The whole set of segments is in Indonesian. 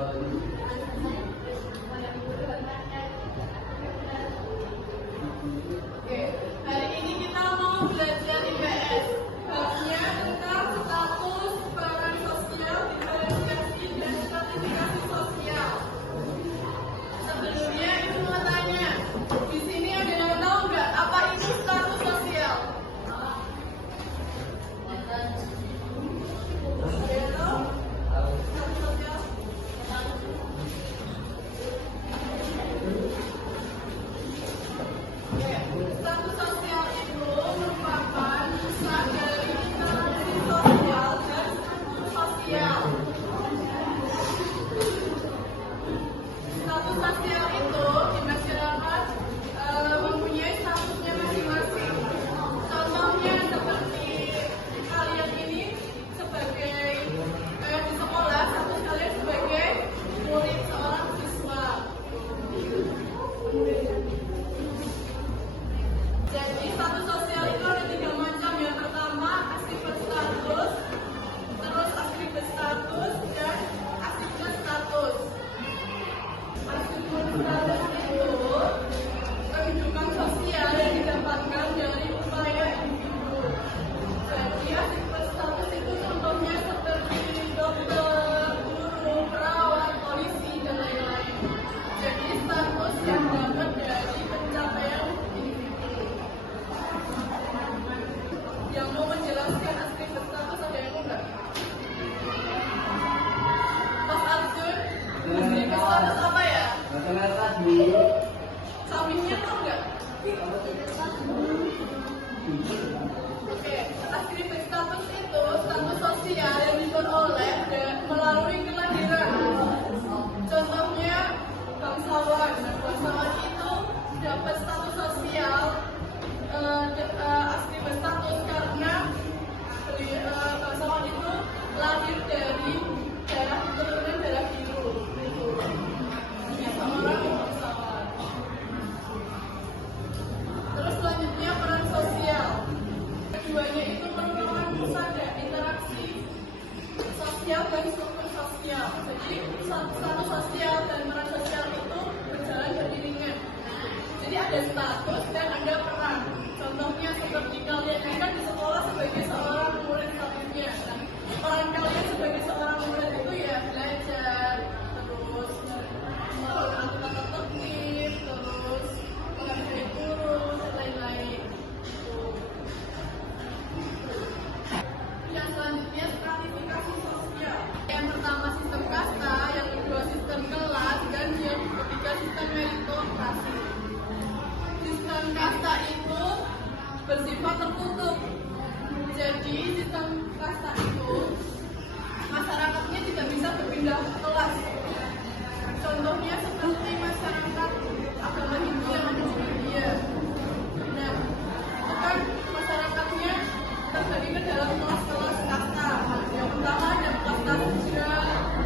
Oke, hari ini kita mau belajar IPS. Babnya tentang status peran sosial, diferensiasi dan stratifikasi sosial. Sebelumnya itu mau tanya, di sini ada yang tahu nggak apa itu status sosial? Ada yang tahu? Status sosial? Status sosial itu merupakan pusat dari interaksi sosial dan struktur sosial. Status sosial itu di masyarakat mempunyai statusnya masing-masing. Contohnya seperti kalian ini sebagai di sekolah, status kalian sebagai murid seorang siswa. Jadi status sosial itu ada 3 macam. Yang pertama atribut status, terus atribut status dan atribut status. Atribut status itu kedudukan sosial yang didapatkan dari upaya individu. Jadi atribut status itu contohnya seperti dokter, guru, perawat, polisi dan lain-lain. Jadi status yang dapat dari pencapaian individu. Yang mau menjelaskan atribut status ada yang enggak? Mas Arjun, atribut status apa ya? Sampingnya tahu nggak? Oke, atribut status itu status sosial yang diperoleh melalui kelahiran. Contohnya bangsawan. Bangsawan itu dapat status sosial atribut status karena bangsawan itu lahir dari keturunan darah biru. Jadi seorang bangsawan. Terus selanjutnya peran sosial. Keduanya itu merupakan pusat dari interaksi sosial dan struktur sosial. Jadi status sosial dan peran sosial itu berjalan beriringan. Jadi ada status dan ada peran. Contohnya seperti kalian kan di sekolah sebagai seorang murid statusnya. Peran kalian sebagai seorang murid itu ya belajar, terus mengatur tata tertib, terus menghargai guru dan lain-lain. Yang selanjutnya stratifikasi sosial. Yang pertama sistem kasta, yang kedua sistem kelas, dan yang ketiga sistem meritokrasi. Sistem kasta itu bersifat tertutup. Jadi sistem kasta itu masyarakatnya tidak bisa berpindah kelas. Contohnya seperti masyarakat agama Hindu yang ada di India. Nah, itu kan masyarakatnya terbagi ke dalam kelas-kelas kasta. Yang pertama ada kasta Sudra,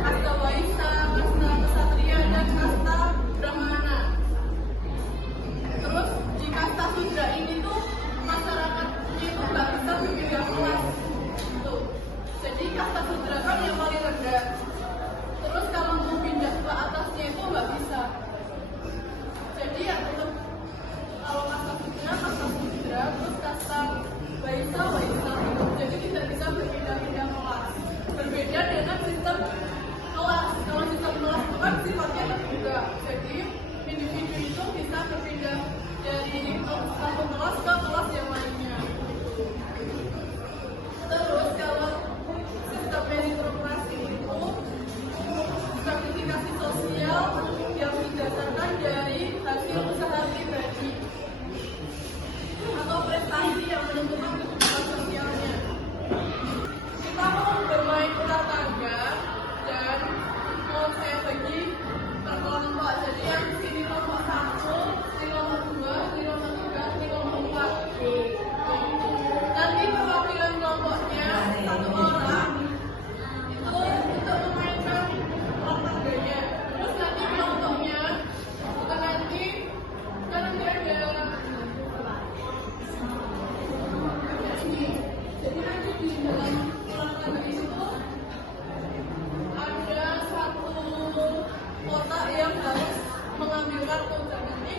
kasta Waisa, kasta Ksatria, dan kasta Brahmana. Terus di kasta Sudra ini tuh masyarakatnya itu nggak bisa berpindah kelas. Tuh. Jadi kasta Sudra kan yang paling rendah. kartu. Dan nanti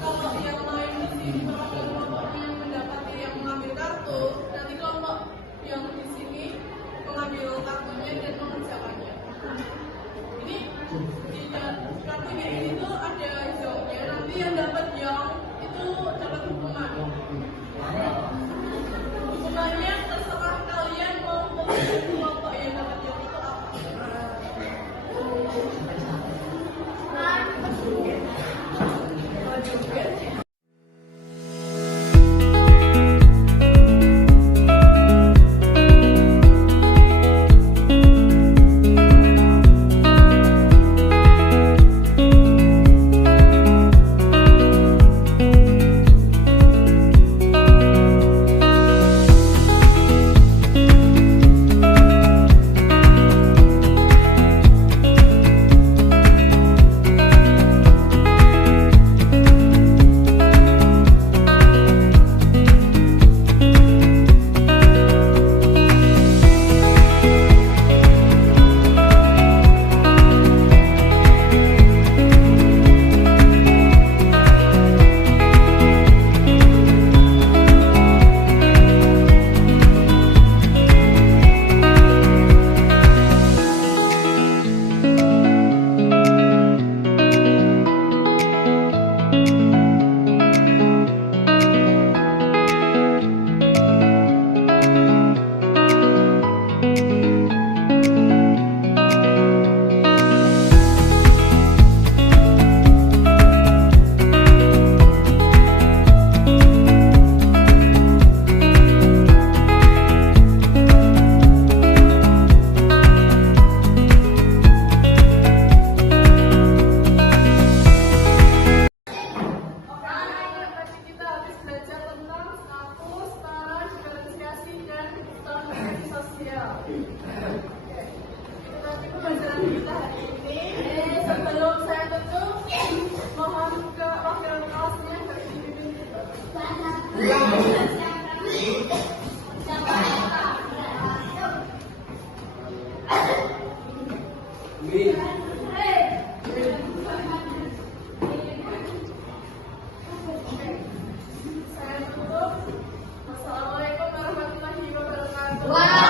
kalau yang lain di sini perwakilan kelompoknya yang mendapati yang mengambil kartu, nanti kelompok yang di sini mengambil kartunya dan mengerjakannya. Ini tidak kartunya ini tuh ada hijaunya, nanti yang dapat yang itu dapat hukuman. Hukumannya terserah kalian mau memilih kelompok yang dapat yang itu apa. Pembelajaran kita hari ini, sebelum saya tutup, mohon ke wakil kelasnya berpimpin. Saya tutup. Wassalamualaikum warahmatullahi wabarakatuh.